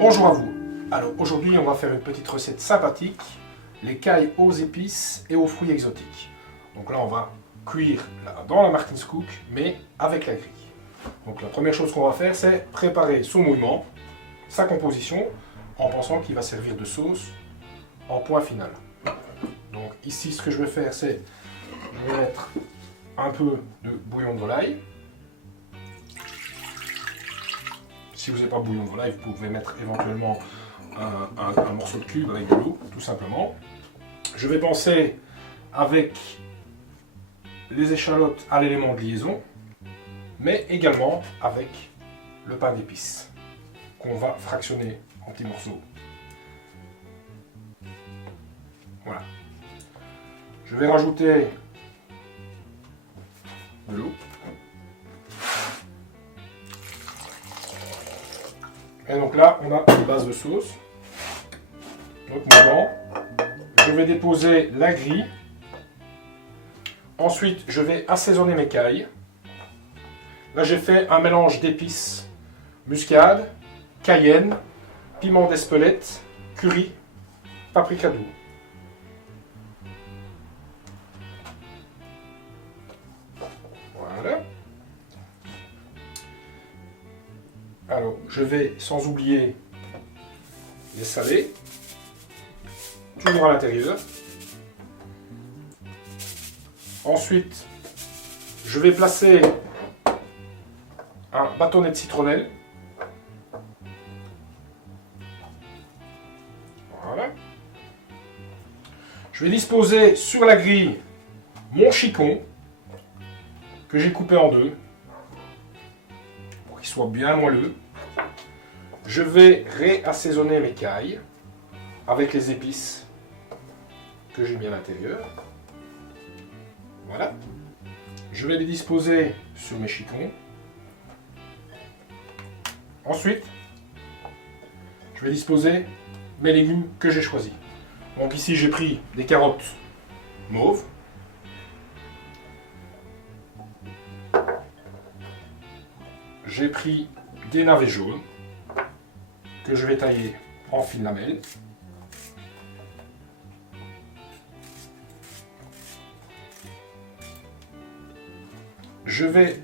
Bonjour à vous. Alors aujourd'hui on va faire une petite recette sympathique, les cailles aux épices et aux fruits exotiques. Donc là on va cuire dans la Martin's Cook mais avec la grille. Donc la première chose qu'on va faire c'est préparer son mouillement, sa composition, en pensant qu'il va servir de sauce en point final. Donc ici ce que je vais faire c'est, je vais mettre un peu de bouillon de volaille. Si vous n'avez pas de bouillon de volaille, vous pouvez mettre éventuellement un morceau de cube avec de l'eau, tout simplement. Je vais penser avec les échalotes à l'élément de liaison, mais également avec le pain d'épices, qu'on va fractionner en petits morceaux. Voilà. Je vais rajouter de l'eau. Et donc là, on a une base de sauce. Donc maintenant, je vais déposer la grille. Ensuite, je vais assaisonner mes cailles. Là, j'ai fait un mélange d'épices, muscade, cayenne, piment d'Espelette, curry, paprika doux. Voilà. Alors, je vais sans oublier les salés, toujours à l'intérieur. Ensuite, je vais placer un bâtonnet de citronnelle. Voilà. Je vais disposer sur la grille mon chicon que j'ai coupé en deux pour qu'il soit bien moelleux. Je vais réassaisonner mes cailles avec les épices que j'ai mis à l'intérieur. Voilà. Je vais les disposer sur mes chicons. Ensuite, je vais disposer mes légumes que j'ai choisis. Donc ici, j'ai pris des carottes mauves. J'ai pris des navets jaunes que je vais tailler en fines lamelles. Je vais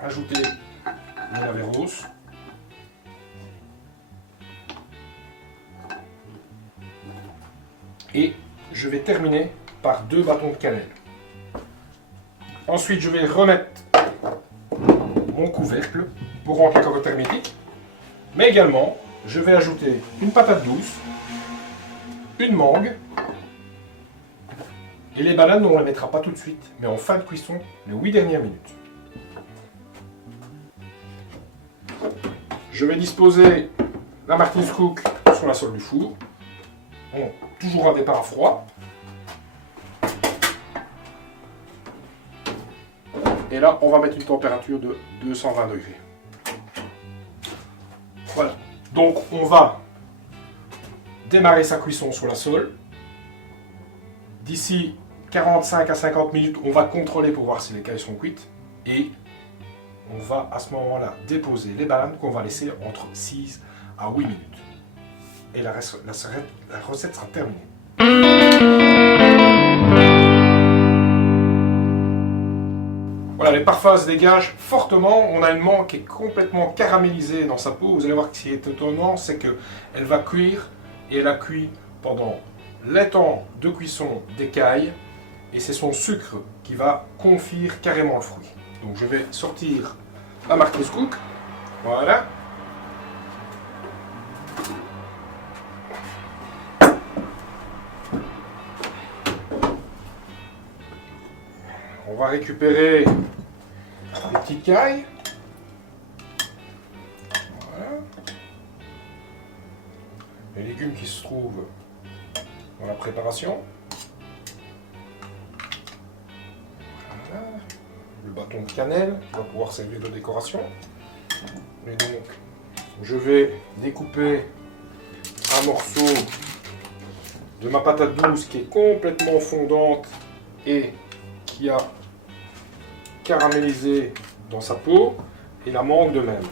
ajouter mon navet rose. Et je vais terminer par 2 bâtons de cannelle. Ensuite, je vais remettre mon couvercle pour rendre la cocotte hermétique. Mais également, je vais ajouter une patate douce, une mangue, et les bananes, on ne les mettra pas tout de suite, mais en fin de cuisson, les 8 dernières minutes. Je vais disposer la Martin's Cook sur la sole du four. Bon, toujours un départ à froid. Et là, on va mettre une température de 220 degrés. Voilà. Donc, on va démarrer sa cuisson sur la sole. D'ici 45 à 50 minutes, on va contrôler pour voir si les cailles sont cuites. Et on va à ce moment-là déposer les bananes qu'on va laisser entre 6 à 8 minutes. Et la recette sera terminée. Voilà, les parfums se dégagent fortement. On a une mangue qui est complètement caramélisée dans sa peau. Vous allez voir que ce qui est étonnant, c'est qu'elle va cuire et elle a cuit pendant le temps de cuisson des cailles. Et c'est son sucre qui va confire carrément le fruit. Donc je vais sortir la Martin's Cook. Voilà. On va récupérer les petites cailles. Voilà. Les légumes qui se trouvent dans la préparation. Voilà. Le bâton de cannelle qui va pouvoir servir de décoration. Et donc, je vais découper un morceau de ma patate douce qui est complètement fondante et qui a caramélisé dans sa peau, et la mangue de même.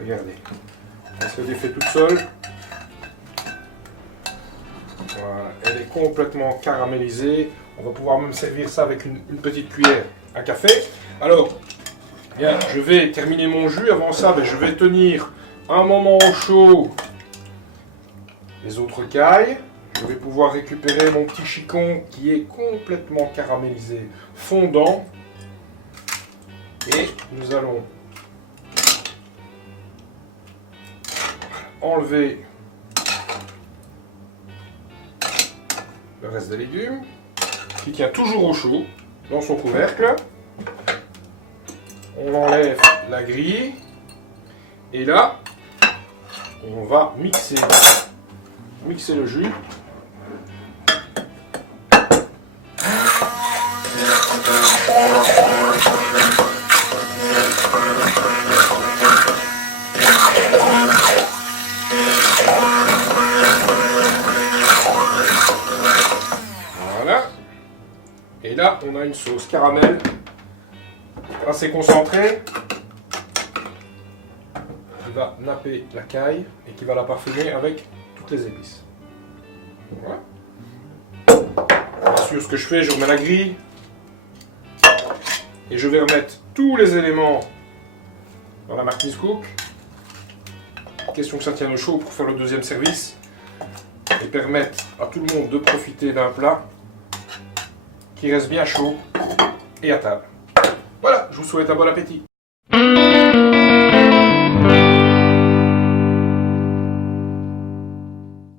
Regardez. Elle se défait toute seule. Voilà, elle est complètement caramélisée. On va pouvoir même servir ça avec une petite cuillère à café. Alors, bien, je vais terminer mon jus. Avant ça, je vais tenir un moment au chaud les autres cailles. Je vais pouvoir récupérer mon petit chicon qui est complètement caramélisé, fondant. Et nous allons enlever le reste des légumes, qui tient toujours au chaud dans son couvercle. On enlève la grille. Et là, on va mixer le jus. Voilà. Et là, on a une sauce caramel assez concentrée qui va napper la caille et qui va la parfumer avec toutes les épices. Voilà. Bien sûr, ce que je fais, je remets la grille et je vais remettre tous les éléments dans la Martin's Cook. Question que ça tienne au chaud pour faire le deuxième service et permettre à tout le monde de profiter d'un plat qui reste bien chaud et à table. Voilà, je vous souhaite un bon appétit.